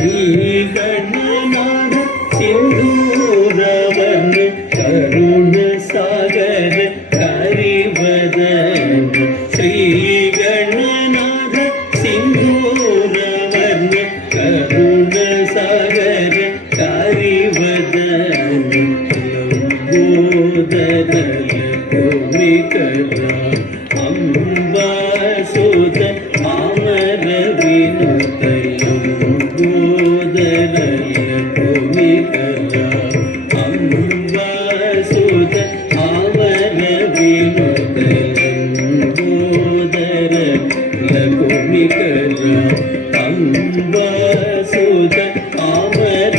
श्रीगणनाथ सिंदूरवन करुण सागर हरिवदन श्रीगणनाथ सिंदूरवन करुण सागर हरिवदन लंबोदर कुमिकरा अंबासुत आमर विनुत लंबोदर कुमिकरा अंबासुत आमर विनुत लंबोदर कुमिकरा अंबासुत आमर